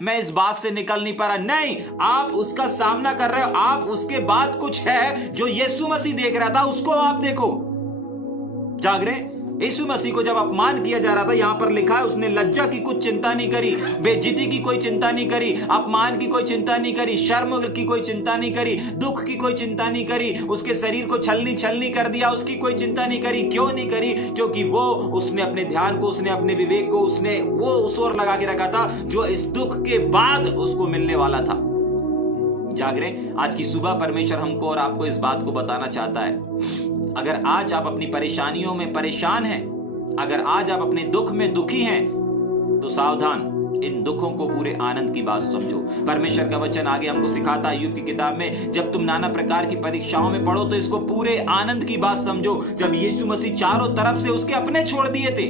मैं इस बात से निकल नहीं पा रहा। नहीं, आप उसका सामना कर रहे हो, आप उसके बाद कुछ है जो यीशु मसीह देख रहा था, उसको आप देखो। जाग रहे? यीशु मसीह को जब अपमान किया जा रहा था, यहां पर लिखा है उसने लज्जा की कुछ चिंता नहीं करी, बेइज्जती की कोई चिंता नहीं करी, अपमान की कोई चिंता नहीं करी, शर्म की कोई चिंता नहीं करी, दुख की कोई चिंता नहीं करी, उसके शरीर को छलनी कर दिया, उसकी कोई चिंता नहीं करी। क्यों नहीं करी? क्योंकि वो उसने अपने ध्यान को, उसने अपने विवेक को, उसने वो उस ओर लगा के रखा था जो इस दुख के बाद उसको मिलने वाला था। जाग रहे? आज की सुबह परमेश्वर हमको और आपको इस बात को बताना चाहता है, अगर आज आप अपनी परेशानियों में परेशान हैं, अगर आज आप अपने दुख में दुखी हैं, तो सावधान, इन दुखों को पूरे आनंद की बात समझो। परमेश्वर का वचन आगे हमको सिखाता है अय्यूब की किताब में, जब तुम नाना प्रकार की परीक्षाओं में पड़ो तो इसको पूरे आनंद की बात समझो। जब यीशु मसीह चारों तरफ से उसके अपने छोड़ दिए थे,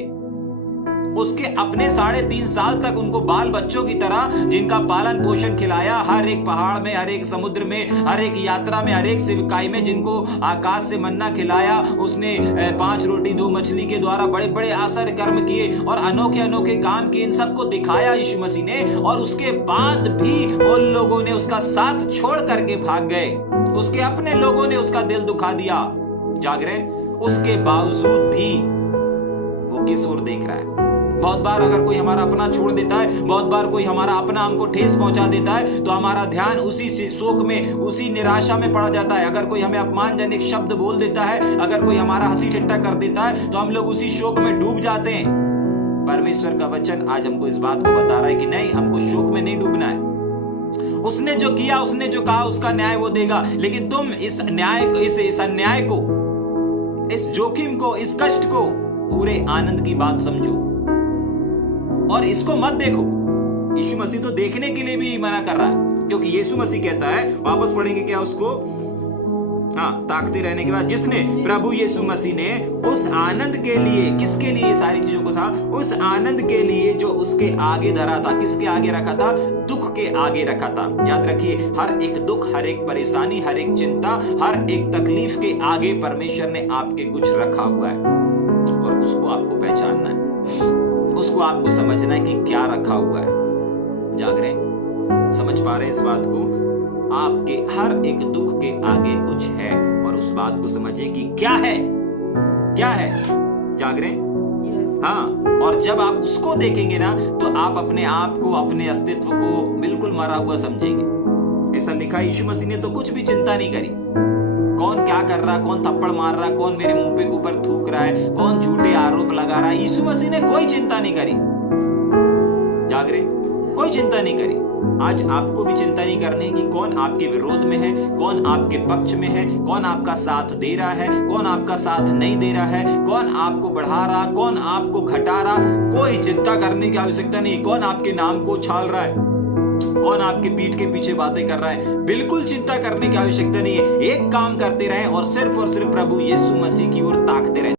उसके अपने 3.5 साल तक उनको बाल बच्चों की तरह जिनका पालन पोषण खिलाया, हर एक पहाड़ में, हर एक समुद्र में, हर एक यात्रा में, हर एक सेवकाई में, जिनको आकाश से मन्ना खिलाया, उसने 5 रोटी 2 मछली के द्वारा बड़े बड़े आश्चर्य कर्म किए और अनोखे अनोखे काम किए, इन सबको दिखाया यीशु मसीह ने। और उसके बाद भी उन लोगों ने उसका साथ छोड़ करके भाग गए, उसके अपने लोगों ने उसका दिल दुखा दिया। जाग रहे? उसके बावजूद भी वो किस ओर देख रहा है? बहुत बार अगर कोई हमारा अपना छोड़ देता है, बहुत बार कोई हमारा अपना हमको ठेस पहुंचा देता है, तो हमारा ध्यान उसी शोक में, उसी निराशा में पड़ा जाता है। अगर कोई हमें अपमानजनक शब्द बोल देता है, अगर कोई हमारा हंसी ठट्टा कर देता है, तो हम लोग उसी शोक में डूब जाते हैं। परमेश्वर का वचन आज हमको इस बात को बता रहा है कि नहीं, हमको शोक में नहीं डूबना है। उसने जो किया, उसने जो कहा, उसका न्याय वो देगा। लेकिन तुम इस न्याय को, इस अन्याय को, इस जोखिम को, इस कष्ट को पूरे आनंद की बात समझो और इसको मत देखो। यीशु मसीह तो देखने के लिए भी मना कर रहा है, क्योंकि यीशु मसीह कहता है, वापस पढ़ेंगे क्या उसको, ताकते रहने के बाद, जिसने प्रभु यीशु मसीह ने उस आनंद के लिए, किसके लिए सारी चीजों को था? उस आनंद के लिए जो उसके आगे धरा था। किसके आगे रखा था? दुख के आगे रखा था। याद रखिए, हर एक दुख, हर एक परेशानी, हर एक चिंता, हर एक तकलीफ के आगे परमेश्वर ने आपके कुछ रखा हुआ है और उसको आपको पहचानना है, उसको आपको समझना है कि क्या रखा हुआ है। जाग रहे हैं? समझ पा रहे हैं इस बात को? आपके हर एक दुख के आगे कुछ है और उस बात को समझिए कि क्या है, क्या है। जाग रहे हैं? हाँ, और जब आप उसको देखेंगे ना, तो आप अपने आप को, अपने अस्तित्व को बिल्कुल मरा हुआ समझेंगे। ऐसा लिखा, यीशु मसीह ने तो कुछ भी चिंता नहीं करी। कौन क्या कर रहा, कौन थप्पड़ मार रहा, कौन मेरे मुंह पे ऊपर थूक रहा है, कौन झूठे आरोप लगा रहा है, यीशु मसीह ने कोई चिंता नहीं करी। जाग रहे? कोई चिंता नहीं करी। आज आपको भी चिंता नहीं करनी है कि कौन आपके विरोध में है, कौन आपके पक्ष में है, कौन आपका साथ दे रहा है, कौन आपका साथ नहीं दे रहा है, कौन आपको बढ़ा रहा, कौन आपको घटा रहा। कोई चिंता करने की आवश्यकता नहीं। कौन आपके नाम को उछाल रहा है, कौन आपके पीठ के पीछे बातें कर रहा है, बिल्कुल चिंता करने की आवश्यकता नहीं है। एक काम करते रहें और सिर्फ प्रभु यीशु मसीह की ओर ताकते रहें।